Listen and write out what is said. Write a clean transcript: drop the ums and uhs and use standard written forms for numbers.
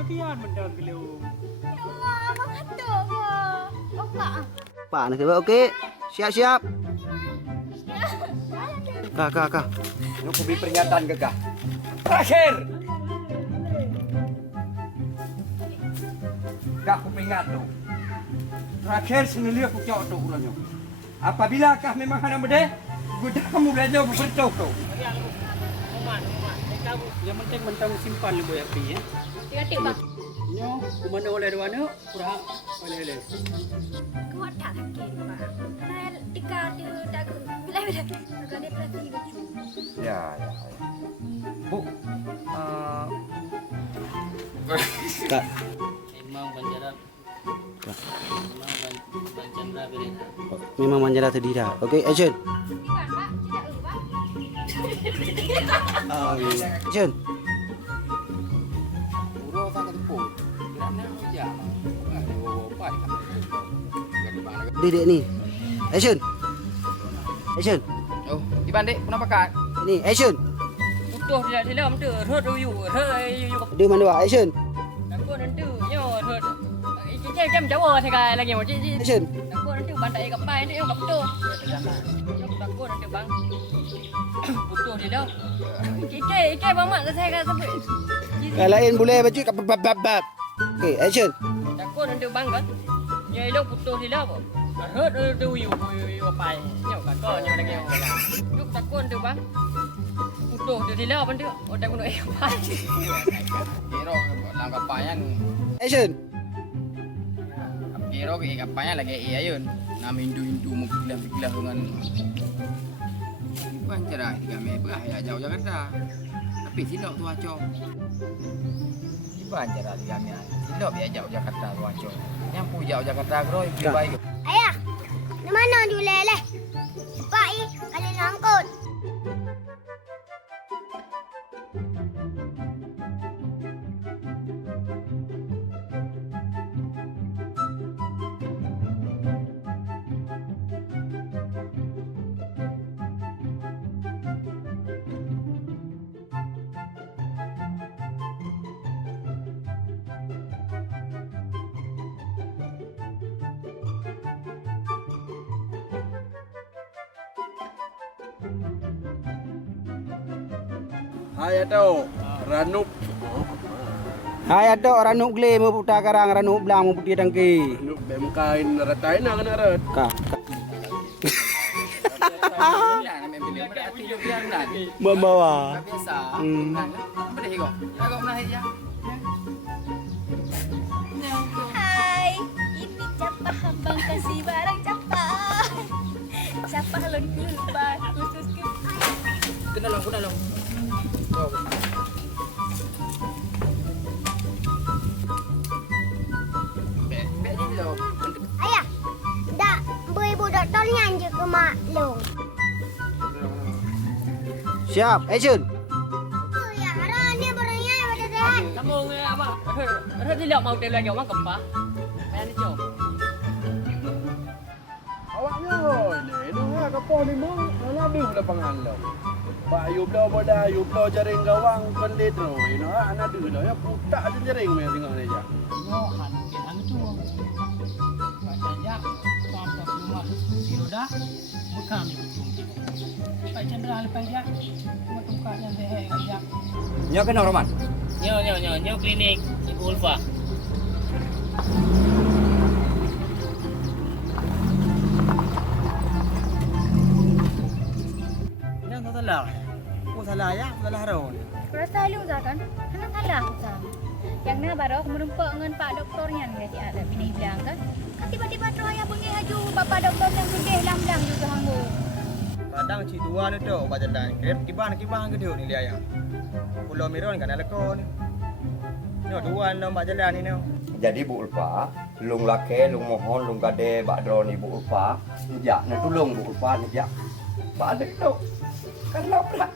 bagian mendang gelo. Ya Allah, abang hatuk ke? Opak ah. Pak nak kira okey. Siap-siap. Kak. Ini aku beri peringatan ke kak. Terakhir. Kak aku peringat tu. Terakhir senili aku cakap tu ulangnya. Apabila kah memang hendak berdeh, gudah kamu belajar berbentuk tu. Oman. Yang penting mentang simpan lu boyak pi ya. Tiga tik bang. Nyo, kumana oleh mana? Kurang oleh. Kuat tak kaki bang. Karena tiga dia tak ke. Bila. Kalau dia perhati baju. Ya. Bu, Kak. Memang banjara. Banjara berita. Memang manjara tadi dah. Okey, action. Tiga bang. Tidak bang. Action. Uro sangat tepuk. Kerana ya. Ada apa di kamu? Dedek ni. Action. Oh, di bandek kenapa kak? Ni, action. Utuh tidak dalam tu, rot you. Dia mana buat? Action. Aku nanti nyo rot. Jam Jawa saya lagi mau cici. Action. Aku nanti bandai kapai ni yang betul. Aku nanti bang. Utuh dia dah. Ikai bang mak saya kata sampai. Yang lain boleh baju kat bab. Okey, action. Aku nanti bang kan. Ya elok putus dia dah. Rot tu you kapai. Nyo kakak nyo lagi yang bola. Duk takut tu bang. Utuh dia dah pun tu. Otak kuno kapai. Kiro langkah payan. Action. Kiro ke kapayan lagi ayun. Nam hindu muklah dengan bukan cara kami beraya jauh Jakarta. Tapi silap tu aco. Bukan cara kami. Silap dia jauh Jakarta tu aco. Yang jauh Jakarta kro lebih baik. Ayah, di mana dulu leh? Pak kali angkut. Hai atau Ranuk Hai ada orang nuk gle mau putar karang ranuk belang mau putih tangki. Ranuk bemkain ratain nak kena rat. Kak. Biasa. Membawa. Apa dah kau? Kau mana ya? Hai, ini capah abang kasih barang capah. Capah lengkap khusus ke. Kena long. Ayah, dak ibu doktornya je ke maklum. Siap, action. Tu ya, arah ni barangnya yang ada sehat. Kamu apa? Rot dia mau dia lagi orang kempa. Main ni jom. Awaknya ni ha kapal ni mau ngadu lapangan lo. Pak ayub dah boda ayub dah jaring gawang pendit ro. Ino ha ana du lo ya putak je jaring me tengok ni ja. Mohan kita tu. Baca sampai rumah Siroda bukan betul. Pak Chandra lepas ya. Buka yang saya ajak. Nyo kena Roman. Nyo klinik Ibu Ulfa. Yang tak salah. Oh salah ya, salah ron. Rasa lu kan? Hana salah usah. Yang na baru aku merumpak dengan Pak Doktornya ni dia ada bini bilang kan. Kan tiba-tiba tu ayah pergi haju Bapak Doktor yang pergi lam-lam juga hanggu. Kadang ci tua ni tu baca dan kibah ke dia ni dia yang. Pulau Miron kan ada kau ni. Ni dua ni baca jalan ni. Jadi Bu Ulfa, lung lake, lung mohon, lung gade, bak drone Bu Ulfa, njak nak tolong Bu Ulfa njak. Bak ada tu. Kan laprak.